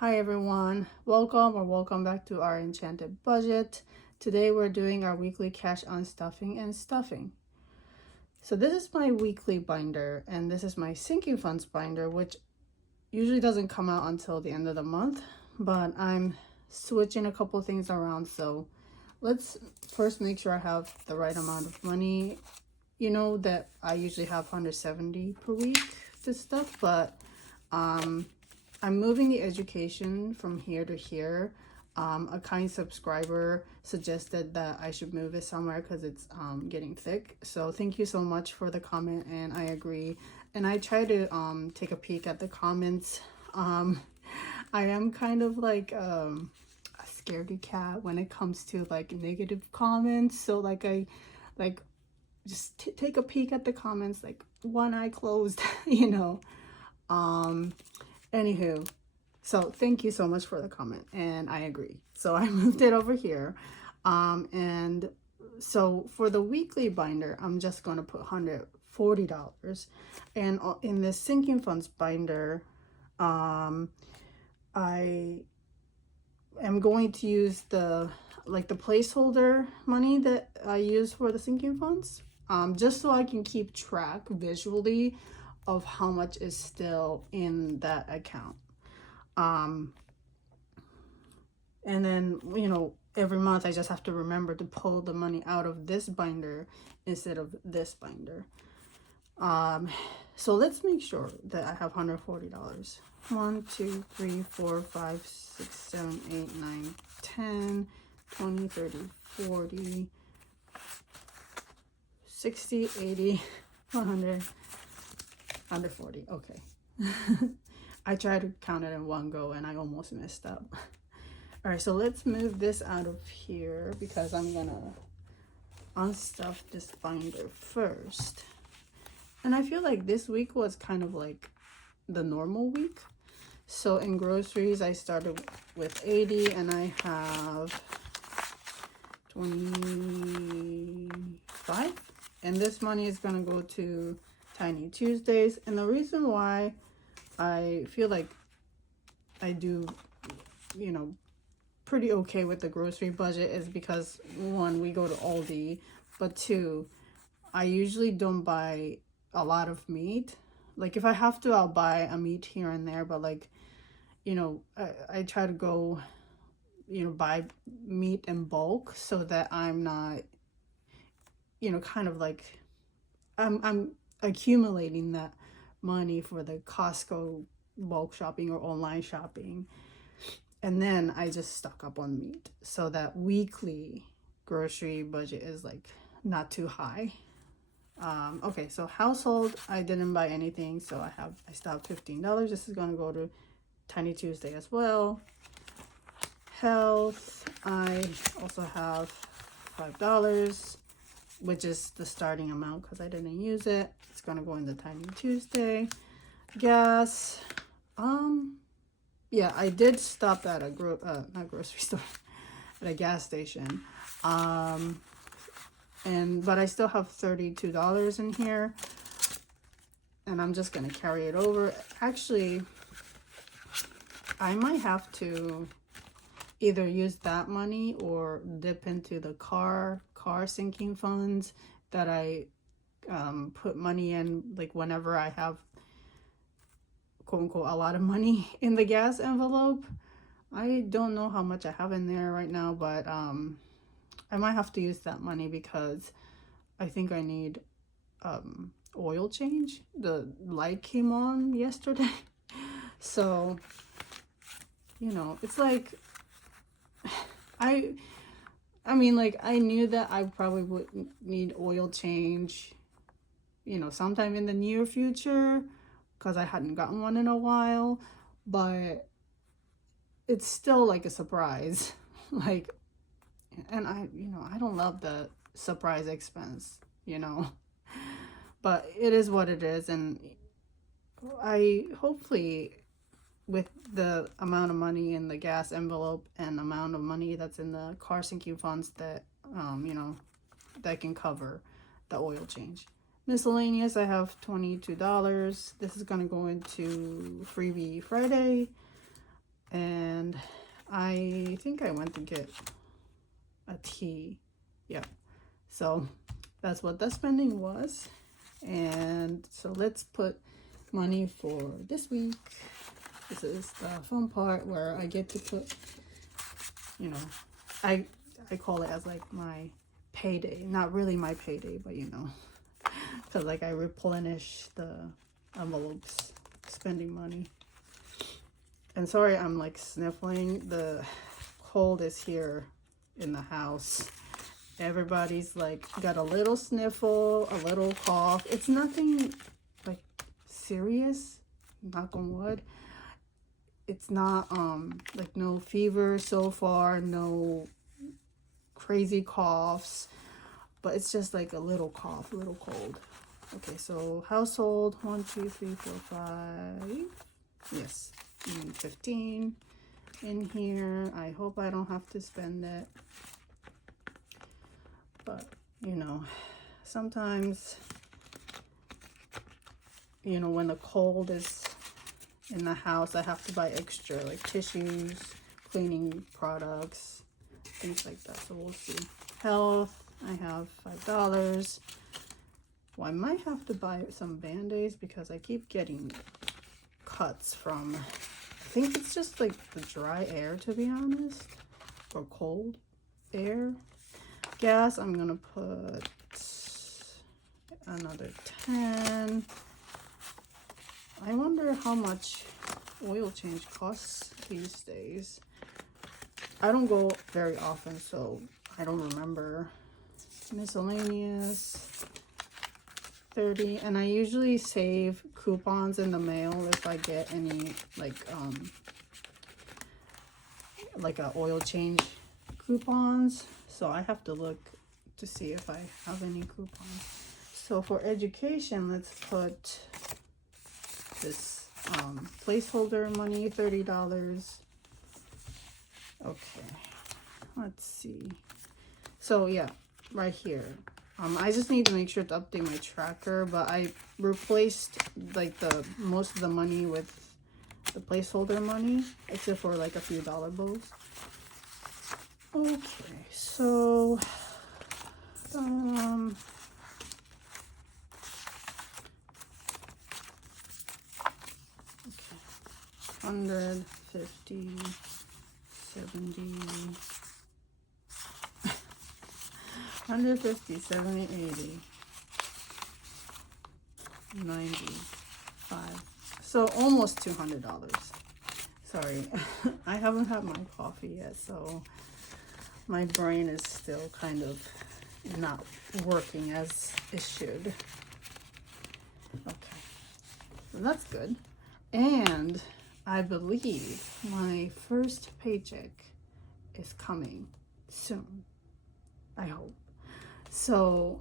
Hi everyone, welcome back to Our Enchanted Budget. Today we're doing our weekly cash unstuffing and stuffing. So this is my weekly binder and this is my sinking funds binder, which usually doesn't come out until the end of the month, but I'm switching a couple things around. So let's first make sure I have the right amount of money. You know that I usually have 170 per week to stuff, but I'm moving the education from here to here. A kind subscriber suggested that I should move it somewhere because it's getting thick. So thank you so much for the comment, and I agree. And I try to take a peek at the comments. I am kind of like a scaredy cat when it comes to like negative comments. So like I just take a peek at the comments, like one eye closed, you know. Anywho, so thank you so much for the comment, and I agree. So I moved it over here. And so for the weekly binder, I'm just going to put $140. And in this sinking funds binder, I am going to use the placeholder money that I use for the sinking funds, just so I can keep track visually of how much is still in that account. And then, you know, every month I just have to remember to pull the money out of this binder instead of this binder. So let's make sure that I have $140. 1, 2, 3, 4, 5, 6, 7, 8, 9, 10, 20, 30, 40, 60, 80, 100. Under 40. Okay. I tried to count it in one go and I almost messed up. All right, so let's move this out of here because I'm gonna unstuff this binder first. And I feel like this week was kind of like the normal week. So in groceries, I started with 80 and I have 25. And this money is gonna go to Tiny Tuesdays. And the reason why I feel like I do, you know, pretty okay with the grocery budget is because, one, we go to Aldi, but two, I usually don't buy a lot of meat. Like if I have to, I'll buy a meat here and there, but like, you know, I try to go, you know, buy meat in bulk so that I'm not, you know, kind of like I'm accumulating that money for the Costco bulk shopping or online shopping, and then I just stock up on meat so that weekly grocery budget is like not too high. Okay, so household, I didn't buy anything, so I still have $15. This is gonna go to Tiny Tuesday as well. Health, I also have $5, which is the starting amount because I didn't use it. It's gonna go in the Tiny Tuesday. Gas, yeah, I did stop at a not grocery store, at a gas station, but I still have $32 in here, and I'm just gonna carry it over. Actually, I might have to either use that money or dip into the car sinking funds that I put money in, like whenever I have quote unquote a lot of money in the gas envelope. I don't know how much I have in there right now, but I might have to use that money because I think I need oil change. The light came on yesterday. So, you know, it's like I mean, like, I knew that I probably would need oil change, you know, sometime in the near future because I hadn't gotten one in a while, but it's still like a surprise. Like, and I don't love the surprise expense, you know, but it is what it is. And I hopefully, with the amount of money in the gas envelope and amount of money that's in the car sinking funds, that you know, that can cover the oil change. Miscellaneous, I have $22. This is gonna go into Freebie Friday, and I think I went to get a tea. Yeah, so that's what that spending was. And so let's put money for this week. This is the fun part where I get to put, you know, I call it as like my payday. Not really my payday, but you know, because like I replenish the envelopes, spending money. And sorry, I'm like sniffling. The cold is here in the house. Everybody's like got a little sniffle, a little cough. It's nothing like serious, knock on wood. It's not like no fever so far, no crazy coughs, but it's just like a little cough, a little cold. Okay, so household 1, 2, 3, 4, 5. Yes, 15 in here. I hope I don't have to spend it. But, you know, sometimes, you know, when the cold is in the house, I have to buy extra, like tissues, cleaning products, things like that. So we'll see. Health, I have $5. Well, I might have to buy some Band-Aids because I keep getting cuts from, I think it's just like the dry air, to be honest, or cold air. Gas, I'm gonna put another 10. I wonder how much oil change costs these days. I don't go very often, so I don't remember. Miscellaneous, 30. And I usually save coupons in the mail if I get any like a oil change coupons. So I have to look to see if I have any coupons. So for education, let's put this placeholder money, $30. Okay, let's see. So yeah, right here. I just need to make sure to update my tracker, but I replaced like the most of the money with the placeholder money, except for like a few dollar bills. Okay, so okay, 150, 70, 150, 70, 80, 95. So almost $200. Sorry, I haven't had my coffee yet, so my brain is still kind of not working as it should. Okay, so that's good. And I believe my first paycheck is coming soon. I hope. So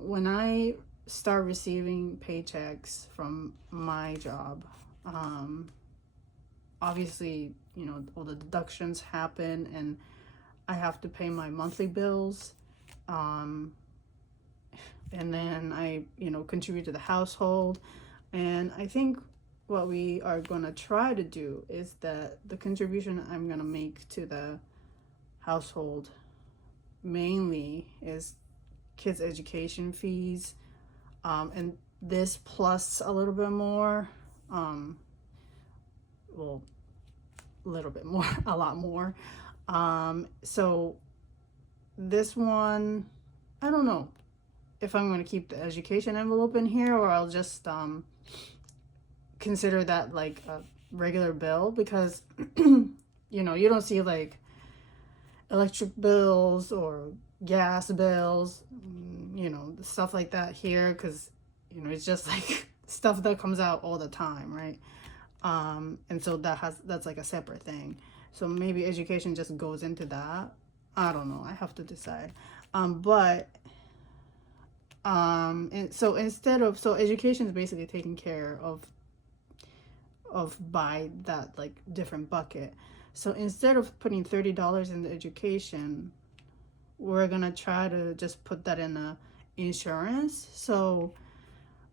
when I start receiving paychecks from my job, obviously, you know, all the deductions happen and I have to pay my monthly bills. And then I, you know, contribute to the household. And I think what we are going to try to do is that the contribution I'm going to make to the household mainly is kids' education fees, and this plus a little bit more, well, a little bit more, a lot more. So this one, I don't know if I'm going to keep the education envelope in here or I'll just consider that like a regular bill, because you know, you don't see like electric bills or gas bills, you know, stuff like that here, because you know, it's just like stuff that comes out all the time, right? And so that's like a separate thing. So maybe education just goes into that. I don't know, I have to decide. And so instead of, so education is basically taken care of by that like different bucket. So instead of putting $30 in the education, we're gonna try to just put that in a insurance, so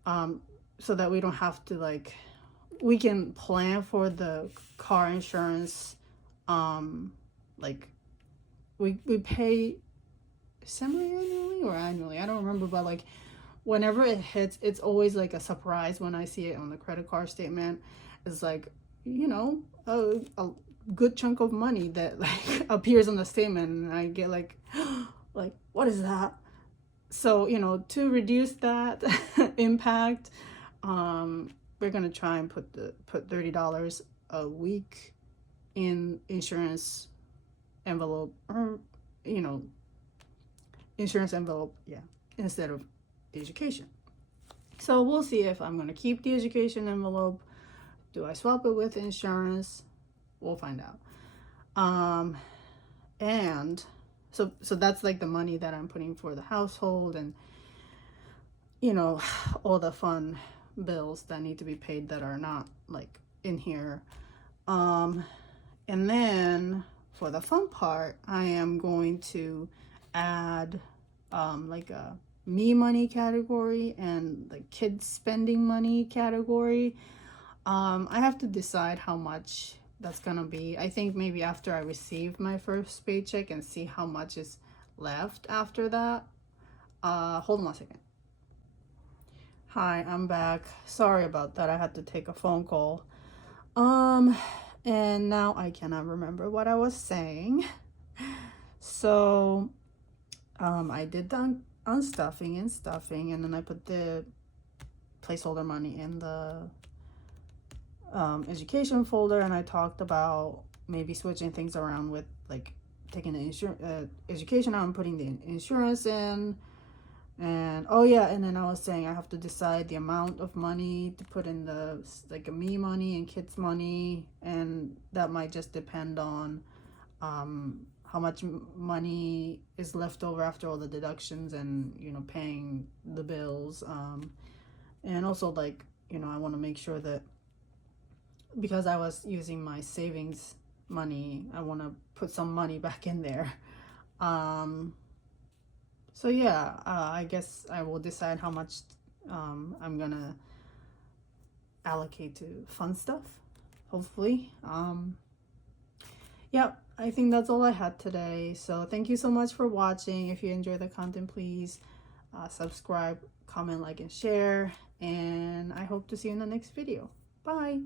so that we don't have to, like, we can plan for the car insurance like we pay semi-annually or annually, I don't remember, but like whenever it hits, it's always like a surprise when I see it on the credit card statement. It's like, you know, a good chunk of money that like appears on the statement, and I get like like, what is that? So, you know, to reduce that impact, we're gonna try and put $30 a week in insurance envelope, or, you know, insurance envelope, yeah, instead of education. So we'll see if I'm gonna keep the education envelope. Do I swap it with insurance? We'll find out. And so that's like the money that I'm putting for the household, and, you know, all the fun bills that need to be paid that are not like in here. And then for the fun part, I am going to add like a me money category and the kids spending money category. I have to decide how much that's gonna be. I think maybe after I receive my first paycheck and see how much is left after that. Hold on one second. Hi, I'm back. Sorry about that. I had to take a phone call. And now I cannot remember what I was saying. So, I did the unstuffing and stuffing, and then I put the placeholder money in the education folder, and I talked about maybe switching things around with like taking the education out and putting the insurance in. And oh yeah, and then I was saying I have to decide the amount of money to put in the like me money and kids money, and that might just depend on how much money is left over after all the deductions and, you know, paying the bills. And also, like, you know, I want to make sure that because I was using my savings money, I want to put some money back in there. So yeah, I guess I will decide how much I'm gonna allocate to fun stuff, hopefully. Yeah, I think that's all I had today. So thank you so much for watching. If you enjoy the content, please subscribe, comment, like, and share. And I hope to see you in the next video. Bye.